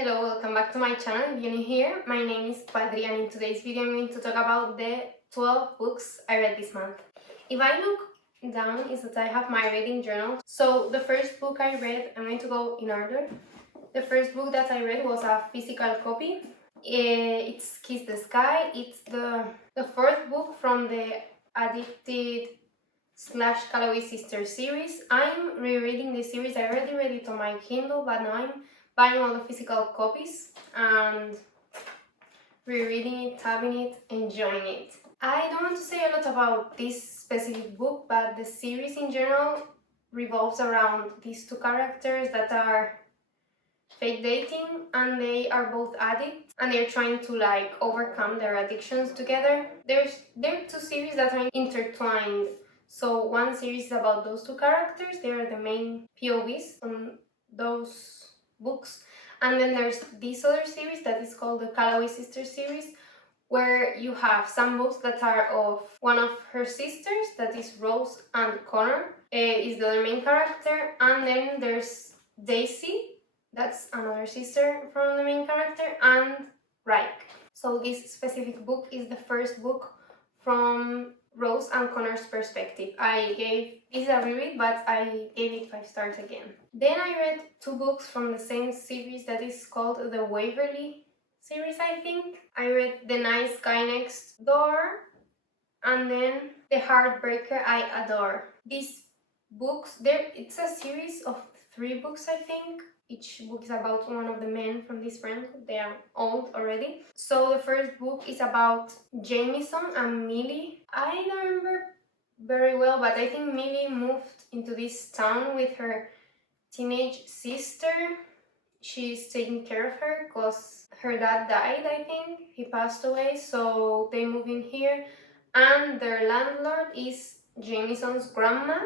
Hello, welcome back to my channel. If you're new here, my name is Padri and in today's video I'm going to talk about the 12 books I read this month. If I look down is that I have my reading journal. So the first book I read, I'm going to go in order. The first book that I read was a physical copy. It's Kiss the Sky. It's the fourth book from the Addicted / Calloway Sisters series. I'm rereading this series. I already read it on my Kindle, but now I'm buying all the physical copies and rereading it, tabbing it, enjoying it. I don't want to say a lot about this specific book, but the series in general revolves around these two characters that are fake dating, and they are both addicts and they're trying to overcome their addictions together. There are two series that are intertwined. So one series is about those two characters, they are the main POVs on those books, and then there's this other series that is called the Calloway Sisters series, where you have some books that are of one of her sisters, that is Rose, and Connor is the other main character, and then there's Daisy, that's another sister from the main character, and Reich. So this specific book is the first book from Rose and Connor's perspective. This is a reread, but I gave it 5 stars again. Then I read two books from the same series that is called the Waverly series, I think. I read The Nice Guy Next Door and then The Heartbreaker I Adore. These books, it's a series of 3 books, I think. Each book is about one of the men from this friend. They are old already. So the first book is about Jameson and Millie. I don't remember very well, but I think Millie moved into this town with her teenage sister. She's taking care of her because her dad died, I think. He passed away, so they move in here. And their landlord is Jameson's grandma.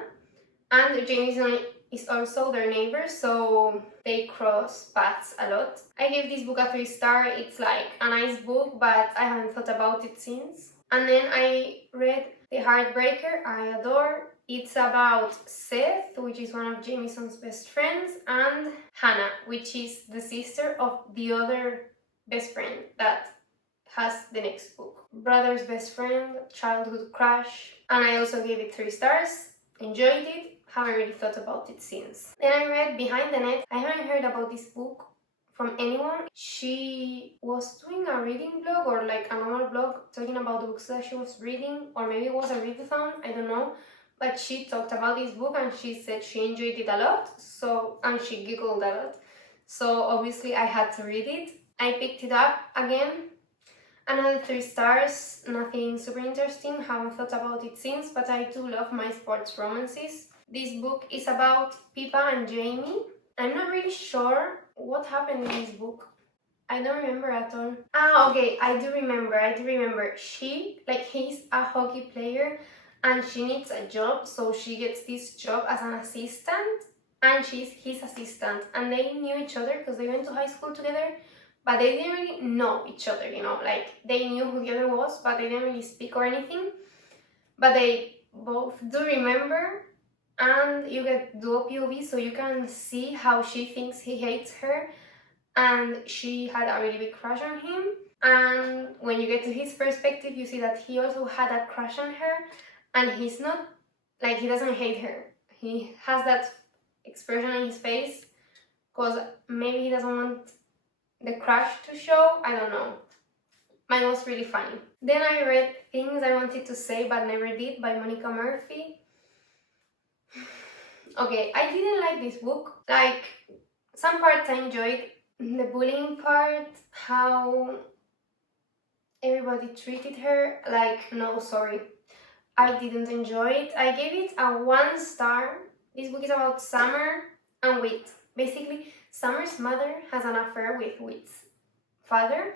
And Jameson is also their neighbor, so they cross paths a lot. I gave this book a 3 star. It's like a nice book, but I haven't thought about it since. And then I read The Heartbreaker I Adore. It's about Seth, which is one of Jameson's best friends, and Hannah, which is the sister of the other best friend that has the next book. Brother's best friend, childhood crush, and I also gave it 3 stars. Enjoyed it. Haven't really thought about it since. Then I read Behind the Net. I haven't heard about this book from anyone. She was doing a reading blog or like a normal blog talking about the books that she was reading, or maybe it was a readathon, I don't know. But she talked about this book and she said she enjoyed it a lot, and she giggled a lot. So obviously I had to read it. I picked it up again. Another 3 stars, nothing super interesting, haven't thought about it since, but I do love my sports romances. This book is about Pippa and Jamie. I'm not really sure what happened in this book. I don't remember at all. Okay, I do remember. He's a hockey player and she needs a job, so she gets this job as an assistant and she's his assistant. And they knew each other because they went to high school together, but they didn't really know each other, they knew who the other was, but they didn't really speak or anything. But they both do remember, and you get dual POV, so you can see how she thinks he hates her and she had a really big crush on him. And when you get to his perspective, you see that he also had a crush on her, and he's not, he doesn't hate her. He has that expression on his face because maybe he doesn't want the crush to show, I don't know. Mine was really funny. Then I read Things I Wanted to Say But Never Did by Monica Murphy. Okay, I didn't like this book. Some parts I enjoyed. The bullying part, how everybody treated her, no, sorry. I didn't enjoy it. I gave it a 1 star. This book is about Summer and Whit. Basically, Summer's mother has an affair with Whit's father,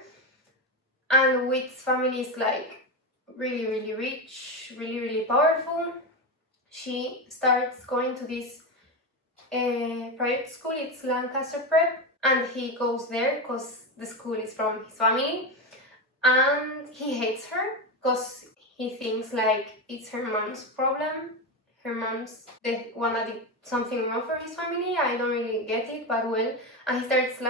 and Whit's family is really, really rich, really, really powerful. She starts going to this private school. It's Lancaster Prep, and he goes there because the school is from his family, and he hates her because he thinks it's her mom's problem. Her mom's the one that did something wrong for his family. I don't really get it, but well. And he starts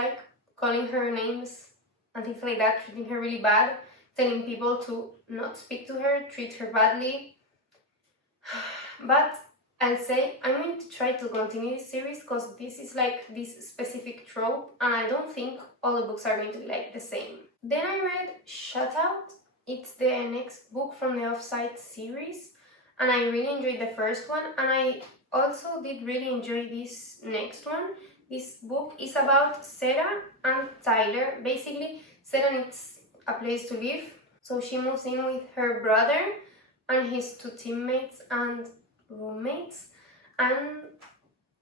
calling her names and things like that, treating her really bad, telling people to not speak to her, treat her badly. But I'll say I'm going to try to continue this series because this is like this specific trope and I don't think all the books are going to be like the same. Then I read Shutout. It's the next book from the Offside series and I really enjoyed the first one and I also did really enjoy this next one. This book is about Sarah and Tyler. Basically, Sarah needs a place to live, so she moves in with her brother and his two teammates and roommates, and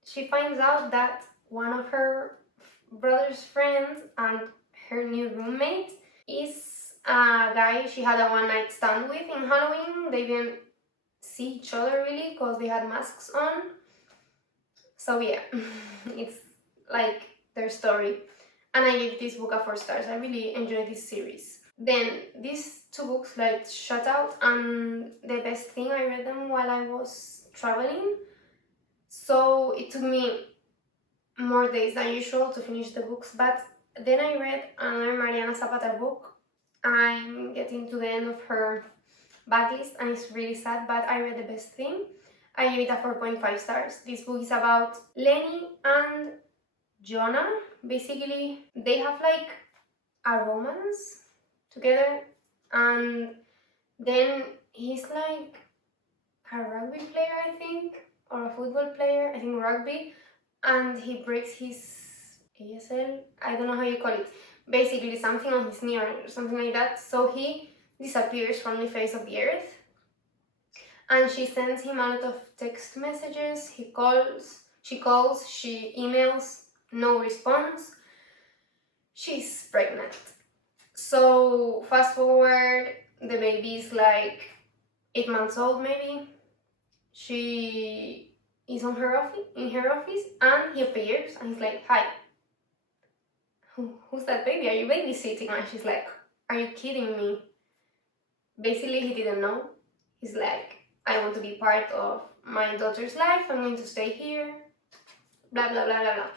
she finds out that one of her brother's friends and her new roommate is a guy she had a one-night stand with in Halloween. They didn't see each other really because they had masks on. So yeah, it's like their story. And I gave this book a 4 stars. I really enjoyed this series. Then these two books like Shutout and The Best Thing, I read them while I was traveling. So it took me more days than usual to finish the books, but then I read another Mariana Zapata book. I'm getting to the end of her backlist and it's really sad, but I read The Best Thing. I gave it a 4.5 stars. This book is about Lenny and Jonah. Basically, they have like a romance together and then he's like a rugby player, I think, or a football player, I think rugby, and he breaks his ASL, I don't know how you call it, basically something on his knee or something like that, so he disappears from the face of the earth and she sends him a lot of text messages, she calls, she emails, no response. She's pregnant. So fast forward, the baby is like 8 months old maybe. She is in her office and he appears and he's like, hi, who's that baby? Are you babysitting? And she's like, are you kidding me? Basically he didn't know. He's like, I want to be part of my daughter's life, I'm going to stay here, blah blah blah blah blah.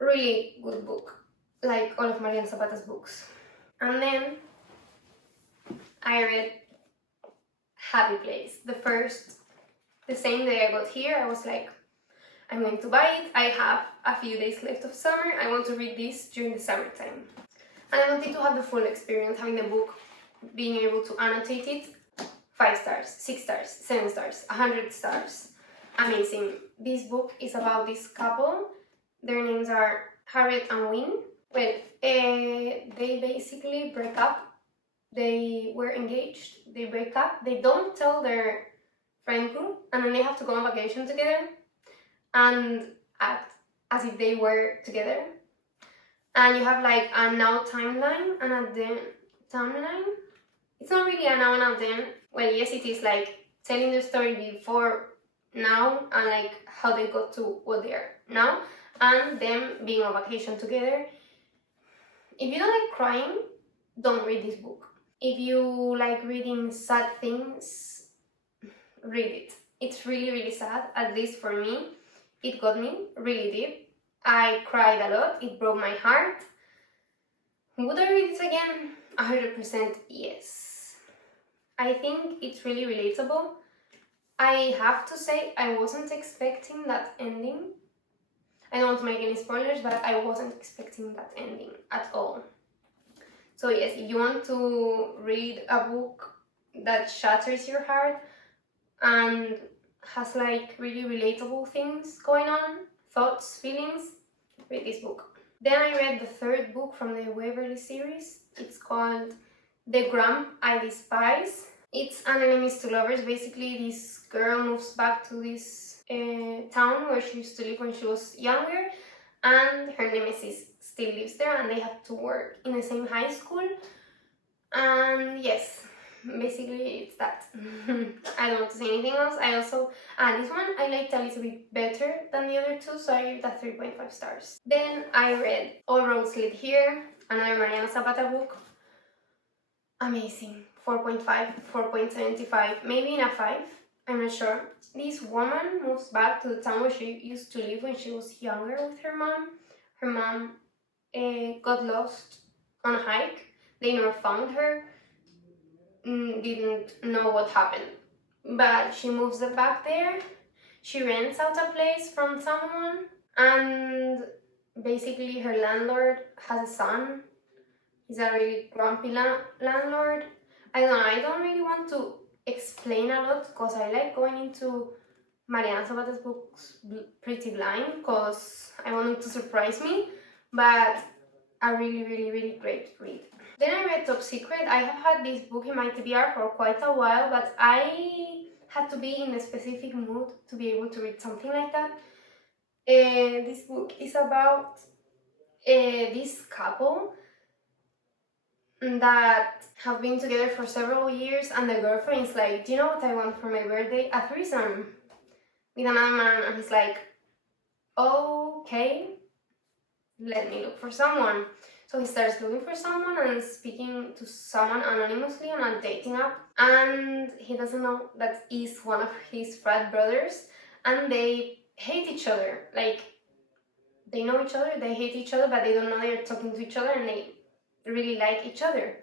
Really good book, like all of Mariana Zapata's books. And then I read Happy Place. The same day I got here, I was like, I'm going to buy it. I have a few days left of summer. I want to read this during the summertime. And I wanted to have the full experience, having the book, being able to annotate it. 5 stars, 6 stars, 7 stars, 100 stars. Amazing. This book is about this couple. Their names are Harriet and Wynne. Well, they basically break up. They were engaged, they break up, they don't tell their friend group, and then they have to go on vacation together and act as if they were together. And you have like a now timeline and a then timeline. It's not really a now and a then. Well, yes, it is like telling the story before now and like how they got to what they are now and them being on vacation together. If you don't like crying, don't read this book. If you like reading sad things, read it. It's really, really sad, at least for me. It got me, really deep. I cried a lot, it broke my heart. Would I read it again? 100% yes. I think it's really relatable. I have to say, I wasn't expecting that ending. I don't want to make any spoilers, but I wasn't expecting that ending at all. So yes, if you want to read a book that shatters your heart and has like really relatable things going on, thoughts, feelings, read this book. Then I read the 3rd book from the Waverly series. It's called The Grump I Despise. It's an enemies to lovers. Basically, this girl moves back to this town where she used to live when she was younger, and her nemesis still lives there and they have to work in the same high school. And yes, basically it's that. I don't want to say anything else. I also, this one I liked a little bit better than the other two, so I gave it a 3.5 stars. Then I read All Roads Lead Here, another Mariana Zapata book. Amazing. 4.5, 4.75, maybe in a 5, I'm not sure. This woman moves back to the town where she used to live when she was younger with her mom. Her mom got lost on a hike. They never found her, didn't know what happened. But she moves back there, she rents out a place from someone, and basically her landlord has a son. He's a really grumpy landlord. I don't know, I don't really want to explain a lot because I like going into Mariana Zapata's books pretty blind because I want it to surprise me, but a really great read. Then I read Top Secret. I have had this book in my TBR for quite a while, but I had to be in a specific mood to be able to read something like that. This book is about this couple that have been together for several years, and the girlfriend is like, do you know what I want for my birthday? A threesome with another man. And he's like, okay, let me look for someone. So he starts looking for someone and speaking to someone anonymously on a dating app, and he doesn't know that is one of his frat brothers, and they hate each other. Like, they know each other, they hate each other, but they don't know they're talking to each other, and they really like each other.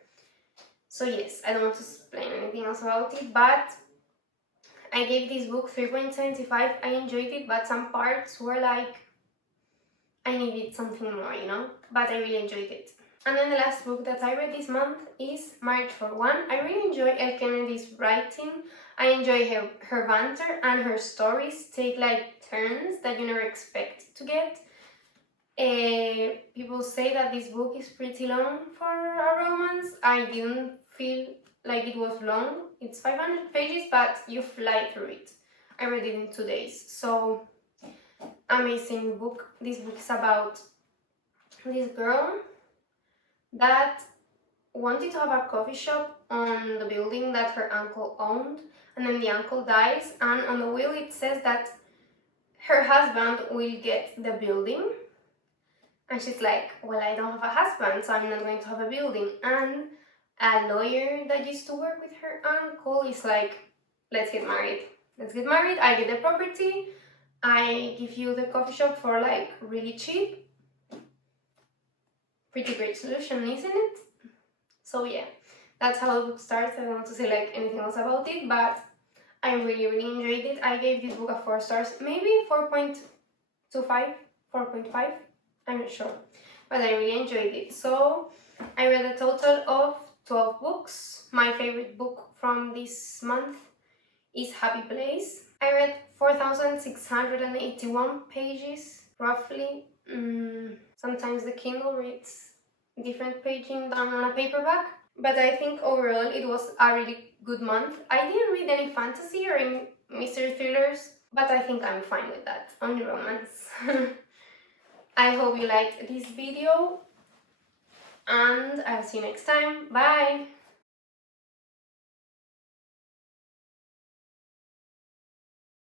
So yes, I don't want to explain anything else about it, but I gave this book 3.75. I enjoyed it, but some parts were like, I needed something more, you know? But I really enjoyed it. And then the last book that I read this month is Marriage for One. I really enjoy Elle Kennedy's writing. I enjoy her banter, and her stories take like turns that you never expect to get. People say that this book is pretty long for a romance. I didn't feel like it was long. It's 500 pages, but you fly through it. I read it in 2 days. So, amazing book. This book is about this girl that wanted to have a coffee shop on the building that her uncle owned, and then the uncle dies, and on the will it says that her husband will get the building, and she's like, well, I don't have a husband, so I'm not going to have a building. And a lawyer that used to work with her uncle is like, let's get married, I get the property, I give you the coffee shop for like really cheap. Pretty great solution, isn't it? So yeah, that's how the book starts. I don't want to say like anything else about it, but I really enjoyed it. I gave this book a 4 stars, maybe 4.25, 4.5, I'm not sure, but I really enjoyed it. So I read a total of 12 books. My favorite book from this month is Happy Place. I read 4,681 pages, roughly. Sometimes the Kindle reads different paging than on a paperback, but I think overall it was a really good month. I didn't read any fantasy or any mystery thrillers, but I think I'm fine with that. Only romance. I hope you liked this video, and I'll see you next time. Bye!